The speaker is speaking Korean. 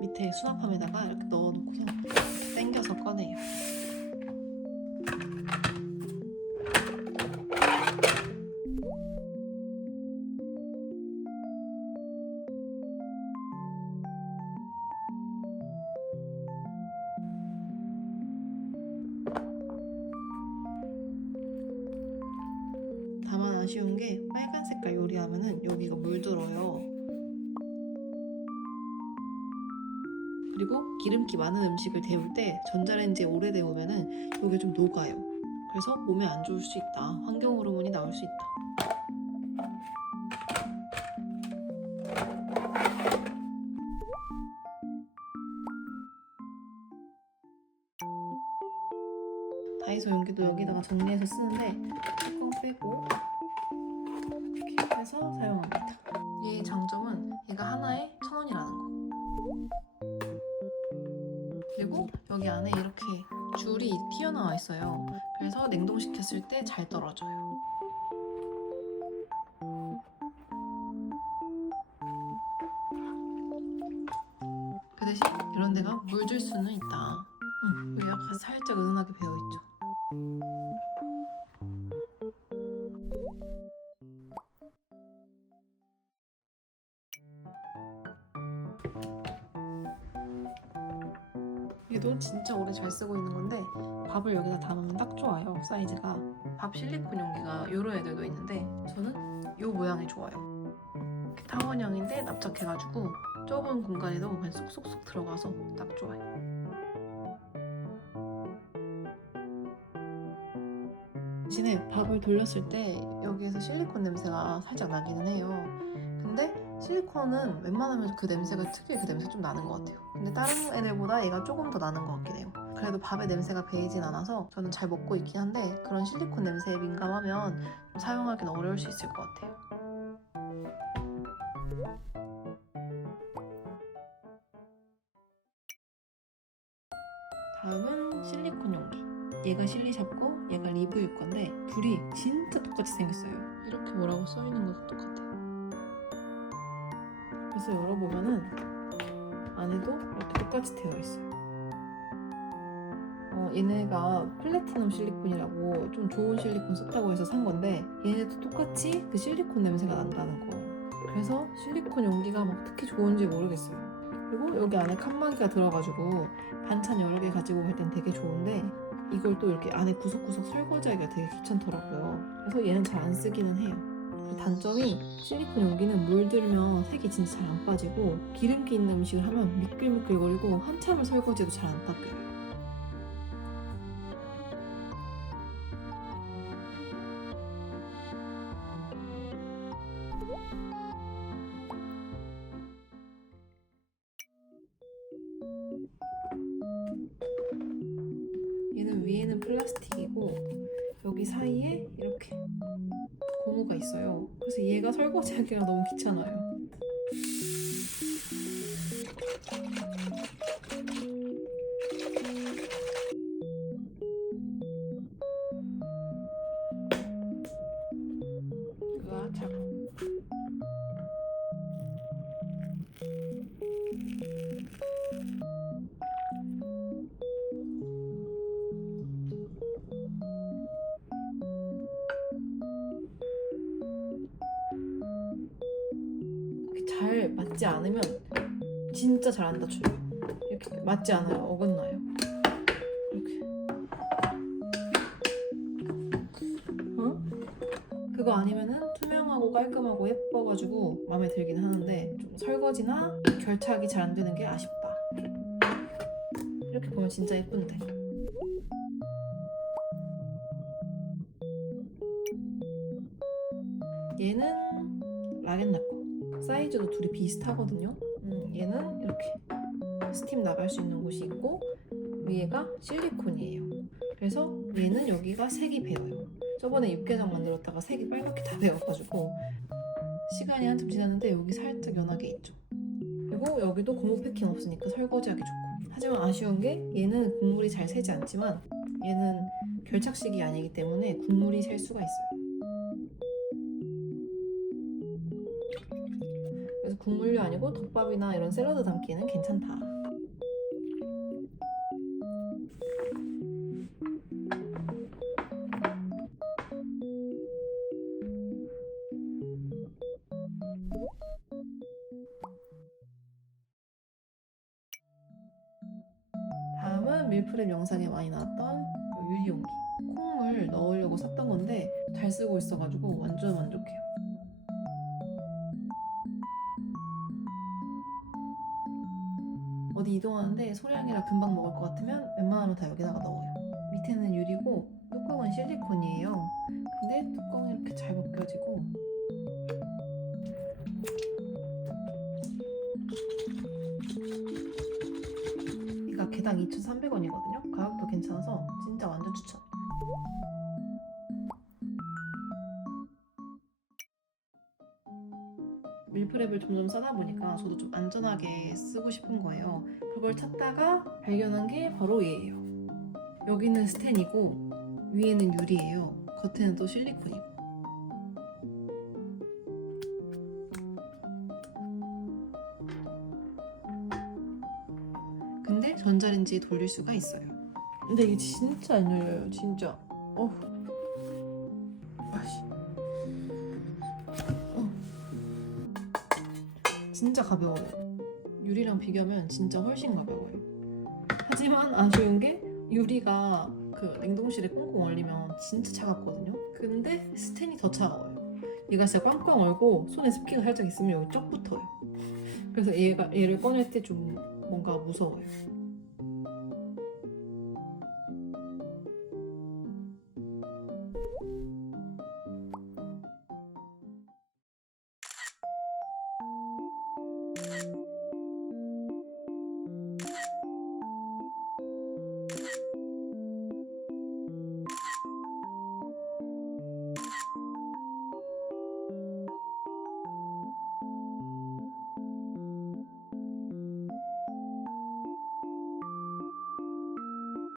밑에 수납함에다가 이렇게 넣어놓고서 당겨서 꺼내요. 다만 아쉬운 게 빨간 색깔 요리하면은 여기가 물들어요. 그리고 기름기 많은 음식을 데울 때 전자레인지에 오래 데우면은 이게 좀 녹아요. 그래서 몸에 안 좋을 수 있다. 환경 호르몬이 나올 수 있다. 다이소 용기도 여기다가 정리해서 쓰는데 뚜껑 빼고 이렇게 해서 사용합니다. 얘의 장점은 얘가 하나에 1,000원이라는 거. 그리고 여기 안에 이렇게 줄이 튀어나와 있어요. 그래서 냉동시켰을 때 잘 떨어져요. 그 대신 이런 데가 물들 수는 있다. 여기 약간 살짝 은은하게 배어있죠. 얘도 진짜 오래 잘 쓰고 있는 건데 밥을 여기다 담으면 딱 좋아요. 사이즈가. 밥 실리콘 용기가 이런 애들도 있는데 저는 이 모양이 좋아요. 이렇게 타원형인데 납작해가지고 좁은 공간에도 그냥 쏙쏙쏙 들어가서 딱 좋아요. 대신에 밥을 돌렸을 때 여기에서 실리콘 냄새가 살짝 나기는 해요. 근데 실리콘은 웬만하면 그 냄새가 특유의 그 냄새가 좀 나는 것 같아요. 근데 다른 애들보다 얘가 조금 더 나는 것 같긴 해요. 그래도 밥에 냄새가 배이진 않아서 저는 잘 먹고 있긴 한데 그런 실리콘 냄새에 민감하면 좀 사용하기는 어려울 수 있을 것 같아요. 다음은 실리콘 용기. 얘가 실리샵고 얘가 리브일 건데 둘이 진짜 똑같이 생겼어요. 이렇게 뭐라고 써있는 것도 똑같아요. 그래서 열어보면은 안에도 이렇게 똑같이 되어 있어요. 얘네가 플래티넘 실리콘이라고 좀 좋은 실리콘 썼다고 해서 산 건데 얘네도 똑같이 그 실리콘 냄새가 난다는 거. 그래서 실리콘 용기가 막 특히 좋은지 모르겠어요. 그리고 여기 안에 칸막이가 들어가지고 반찬 여러 개 가지고 갈 땐 되게 좋은데 이걸 또 이렇게 안에 구석구석 설거지하기가 되게 귀찮더라고요. 그래서 얘는 잘 안 쓰기는 해요. 단점이 실리콘 용기는 물들면 색이 진짜 잘 안 빠지고 기름기 있는 음식을 하면 미끌미끌거리고 한참을 설거지해도 잘 안 닦여요. 얘는 위에는 플라스틱이고 여기 사이에 이렇게 고무가 있어요. 그래서 얘가 설거지하기가 너무 귀찮아요. 으아 차가. 잘 맞지 않으면 진짜 잘 안 닫혀요. 이렇게 맞지 않아요. 어긋나요. 이렇게. 그거 아니면은 투명하고 깔끔하고 예뻐가지고 마음에 들긴 하는데 좀 설거지나 결착이 잘 안 되는 게 아쉽다. 이렇게 보면 진짜 예쁜데. 얘는 라겐나 거. 사이즈도 둘이 비슷하거든요. 얘는 이렇게 스팀 나갈 수 있는 곳이 있고 위에가 실리콘이에요. 그래서 얘는 여기가 색이 배어요. 저번에 육개장 만들었다가 색이 빨갛게 다 배어가지고 시간이 한참 지났는데 여기 살짝 연하게 있죠. 그리고 여기도 고무 패킹 없으니까 설거지하기 좋고. 하지만 아쉬운 게 얘는 국물이 잘 새지 않지만 얘는 결착식이 아니기 때문에 국물이 셀 수가 있어요. 그래서 국물류 아니고 덮밥이나 이런 샐러드 담기에는 괜찮다. 다음은 밀프렙 영상에 많이 나왔던 유리용기. 콩물 넣으려고 샀던 건데 잘 쓰고 있어가지고 완전 만족해요. 어디 이동하는데 소량이라 금방 먹을 것 같으면 웬만하면 다 여기다가 넣어요. 밑에는 유리고 뚜껑은 실리콘이에요. 근데 뚜껑이 이렇게 잘 벗겨지고 이가 개당 2,300원이거든요. 가격도 괜찮아서 진짜 완전 추천. 밀프렙을 점점 쓰다 보니까 저도 좀 안전하게 쓰고 싶은 거예요. 그걸 찾다가 발견한 게 바로 얘예요. 여기는 스텐이고 위에는 유리예요. 겉에는 또 실리콘이고. 근데 전자레인지에 돌릴 수가 있어요. 근데 이게 진짜 안 열려요. 진짜. 아씨. 진짜 가벼워요. 유리랑 비교하면 진짜 훨씬 가벼워요. 하지만 아쉬운 게 유리가 그 냉동실에 꽁꽁 얼리면 진짜 차갑거든요. 근데 스텐이 더 차가워요. 얘가 진짜 꽝꽝 얼고 손에 습기가 살짝 있으면 여기 쩍 붙어요. 그래서 얘를 꺼낼 때 좀 뭔가 무서워요.